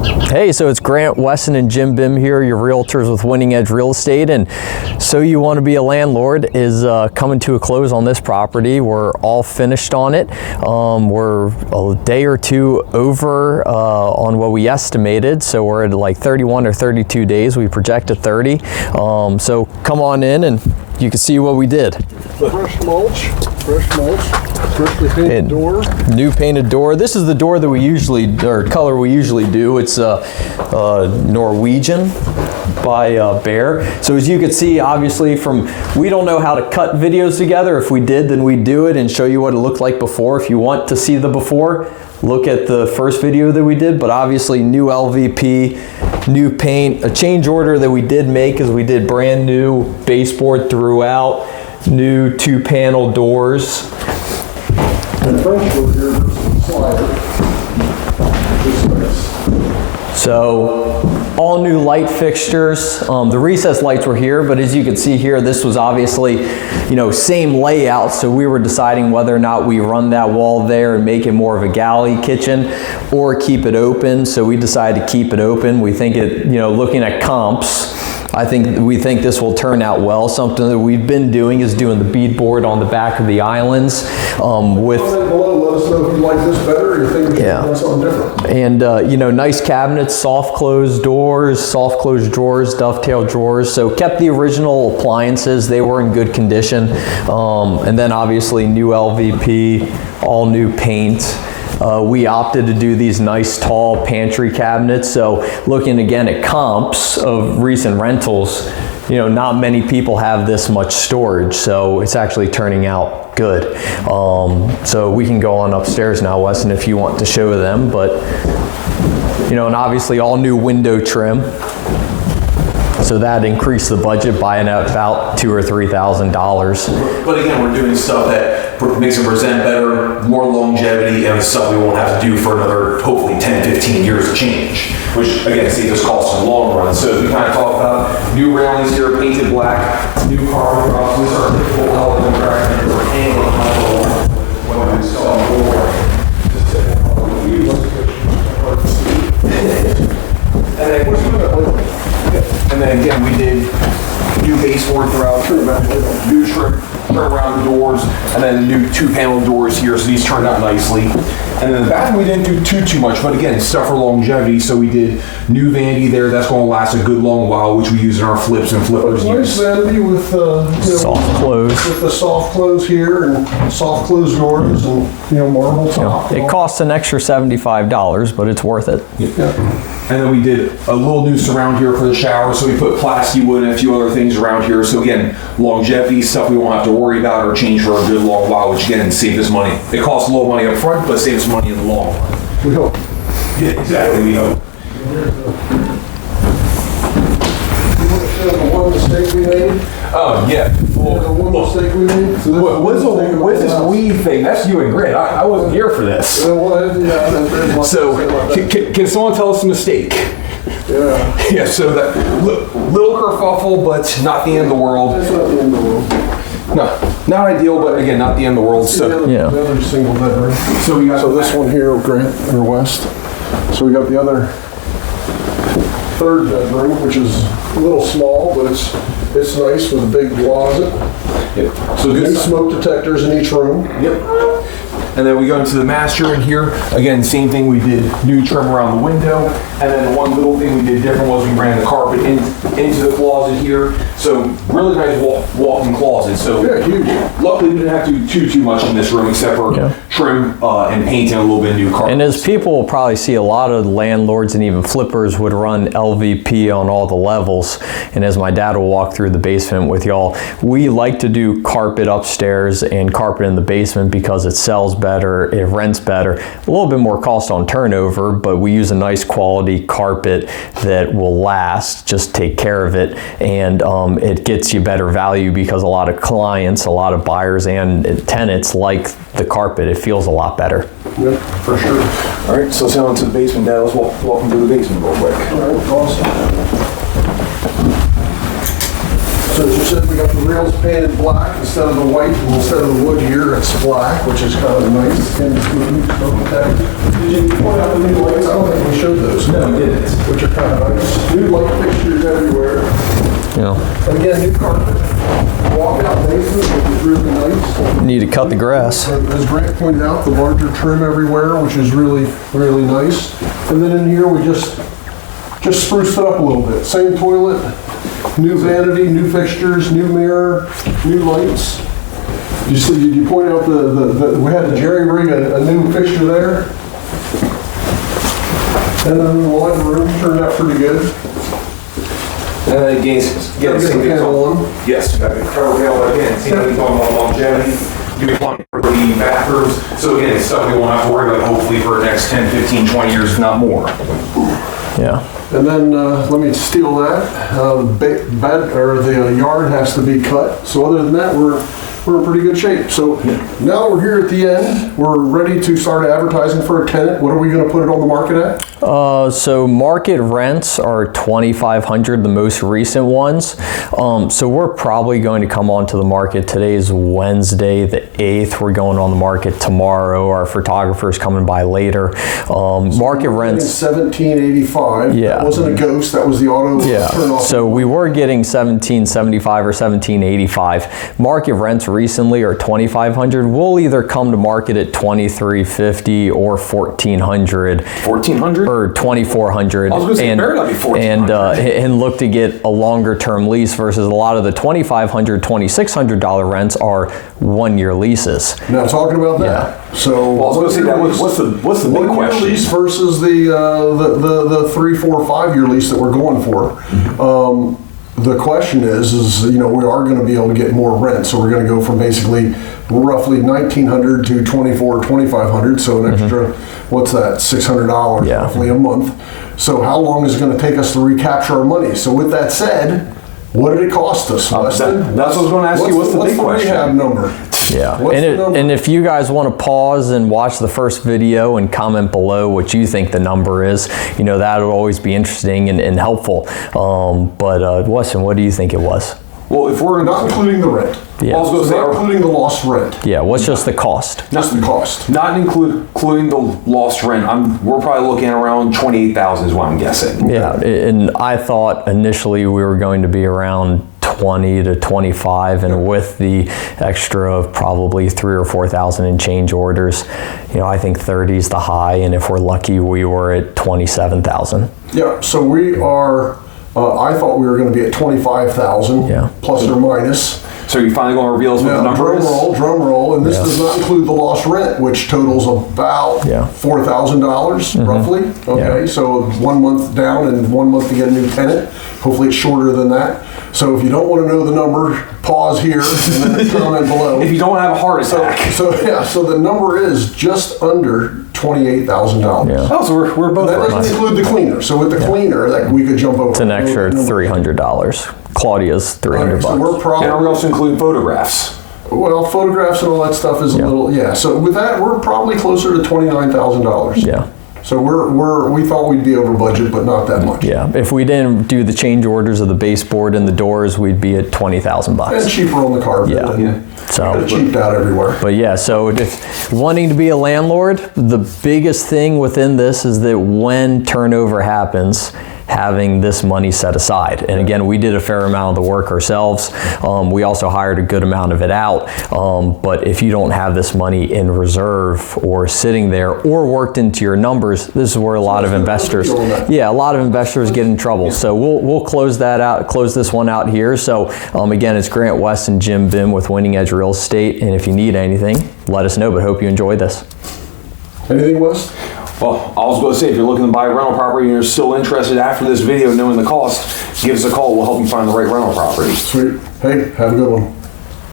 Hey, so it's Grant, Wesson, and Jim Bim here, your realtors with Winning Edge Real Estate. And So You Want to Be a Landlord is coming to a close on this property. We're all finished on it. We're a day or two over on what we estimated. So we're at like 31 or 32 days. We projected 30. So come on in and you can see what we did. Fresh mulch, freshly painted door. New painted door. This is the door that we usually, or color we usually do. It's Norwegian by Bear. So as you can see, obviously we don't know how to cut videos together. If we did, then we'd do it and show you what it looked like before. If you want to see the before, look at the first video that we did, but obviously new LVP, new paint. A change order that we did make is we did brand new baseboard throughout, new 2-panel doors. And French wood here, there's some slider. So all new light fixtures. The recessed lights were here, but as you can see here, this was obviously, same layout. So we were deciding whether or not we run that wall there and make it more of a galley kitchen or keep it open. So we decided to keep it open. We think it, looking at comps, we think this will turn out well. Something that we've been doing is doing the beadboard on the back of the islands with. Comment below, let us know if you like this better or you think we should do something different. And nice cabinets, soft closed doors, soft closed drawers, dovetail drawers. So kept the original appliances; they were in good condition. And then obviously new LVP, all new paint. We opted to do these nice tall pantry cabinets. So looking again at comps of recent rentals, not many people have this much storage. So it's actually turning out good. So we can go on upstairs now, Weston, if you want to show them. But, and obviously all new window trim. So that increased the budget by about $2,000 or $3,000. But again, we're doing stuff that makes it present better, more longevity, and it's stuff we won't have to do for another, hopefully 10, 15 years to change, which again, saves us costs in the long run. So we kind of talk about new railings here, painted black, new carpet drops. These are typical element track for hanging on top of the wall when we saw the floor. And then again, we did new baseboard throughout, new trim around the doors, and then the new 2-panel doors here, so these turned out nicely. And then the bathroom we didn't do too much, but again, stuff for longevity, so we did new vanity there, that's going to last a good long while, which we use in our flips and flippers. Nice vanity with soft close. With the soft close here and soft close doors and marble top. It costs an extra $75, but it's worth it. Yeah. And then we did a little new surround here for the shower, so we put plastic wood and a few other things around here. So again, longevity, stuff we won't have to worry about or change for a good long while, which again, saves us money. It costs a little money up front, but saves money in the long run. We hope. Yeah, exactly, we hope. You want to show the one mistake we made? Oh, yeah. The one mistake we made? So What's this weed thing? That's you and Grant. I wasn't here for this. So, can someone tell us a mistake? Yeah. Yeah, so that little kerfuffle, but not the end of the world. That's not the end of the world. No, not ideal, but again, not the end of the world. So, The other single bedroom. So we got this one here, Grant or West. So we got the other third bedroom, which is a little small, but it's nice with a big closet. Yep. So New smoke detectors in each room. Yep. And then we go into the master in here. Again, same thing. We did new trim around the window. And then one little thing we did different was we ran the carpet into the closet here. So really nice walk-in closet. So yeah, huge. Luckily, we didn't have to do too much in this room except for trim and painting a little bit of new carpet. And as people will probably see, a lot of landlords and even flippers would run LVP on all the levels. And as my dad will walk through the basement with y'all, we like to do carpet upstairs and carpet in the basement because it sells better, it rents better. A little bit more cost on turnover, but we use a nice quality carpet that will last, just take care of it. And it gets you better value because a lot of clients, a lot of buyers and tenants like the carpet. It feels a lot better. Yep, for sure. All right, so let's go into the basement now. Let's walk them through the basement real quick. All right, awesome. So So as you said, we got the rails painted black instead of the white, and instead of the wood here, it's black, which is kind of nice. And did you point out the new lights? I don't think we showed those. No, we didn't. Which are kind of nice. New light fixtures everywhere. Yeah. And again, new carpet. Walkout basement, which is really nice. Need to cut the grass. As Grant pointed out, the larger trim everywhere, which is really, really nice. And then in here, we just spruced it up a little bit. Same toilet, new vanity, new fixtures, new mirror, new lights. Did you point out we had the jerry rig, a new fixture there? And then the laundry room turned out pretty good. And then again, yes, got the cover rail again. See how we talking about longevity, new plumbing for the bathrooms. So again, it's stuff we won't have to worry about hopefully for the next 10, 15, 20 years, if not more. Yeah. And then let me steal that. The yard has to be cut. So other than that, we're in pretty good shape. So now that we're here at the end, we're ready to start advertising for a tenant. What are we going to put it on the market at? So market rents are $2,500, the most recent ones. So we're probably going to come onto the market. Today is Wednesday, the 8th. We're going on the market tomorrow. Our photographer's coming by later. Market rents $17.85. Yeah. That wasn't a ghost. That was the auto turn off. So we were getting $17.75 or $17.85. Market rents recently are $2,500. We'll either come to market at $2,350 or $1,400. $1,400? Or $2,400. I was going to say, better not be $1,400. And look to get a longer term lease versus a lot of the $2,500, $2,600 rents are 1-year leases. Now talking about that. So well, I was going to say that what's the big question? Lease versus the 3, 4, 5-year lease that we're going for. The question is we are going to be able to get more rent, so we're going to go from basically roughly $1,900 to $2,500, so an extra, what's that, $600 roughly a month. So how long is it going to take us to recapture our money? So with that said, what did it cost us, Weston? That's what I was going to ask you. What's the big question? What's the rehab number? Yeah, and if you guys want to pause and watch the first video and comment below what you think the number is, that'll always be interesting and helpful. But Weston, what do you think it was? Well, if we're not including the rent, Yeah. I was going to say, not including the lost rent. Yeah, what's just the cost? Just the cost. Not including the lost rent. We're probably looking at around $28,000 is what I'm guessing. Yeah, and I thought initially we were going to be around 20 to 25, and with the extra of probably 3,000 or 4,000 in change orders, I think 30 is the high, and if we're lucky, we were at 27,000. Yeah, so we are. I thought we were going to be at 25,000 plus or minus. So you finally going to reveal us what the number is? Drum roll, and this does not include the lost rent, which totals about $4,000 roughly. Okay, so 1 month down and 1 month to get a new tenant. Hopefully it's shorter than that. So if you don't want to know the number, pause here and then comment below. If you don't have a heart attack. So the number is just under $28,000. Yeah. Oh, so we're both that right. doesn't include the cleaner. So with the cleaner, that we could jump over. It's an extra $300. Claudia's $300. So we're probably. And we also include photographs. Well, photographs and all that stuff is a little, So with that, we're probably closer to $29,000. Yeah. So we thought we'd be over budget, but not that much. Yeah. If we didn't do the change orders of the baseboard and the doors, we'd be at $20,000. And cheaper on the carpet. Yeah. So cheaped out everywhere. But yeah, so if wanting to be a landlord, the biggest thing within this is that when turnover happens, having this money set aside. And again, we did a fair amount of the work ourselves. We also hired a good amount of it out. But if you don't have this money in reserve or sitting there or worked into your numbers, this is where a lot of investors, get in trouble. So we'll close that out, close this one out here. So again, it's Grant West and Jim Bim with Winning Edge Real Estate. And if you need anything, let us know, but hope you enjoyed this. Anything, Wes? Well, I was going to say, if you're looking to buy a rental property and you're still interested after this video knowing the cost, give us a call. We'll help you find the right rental property. Sweet. Hey, have a good one.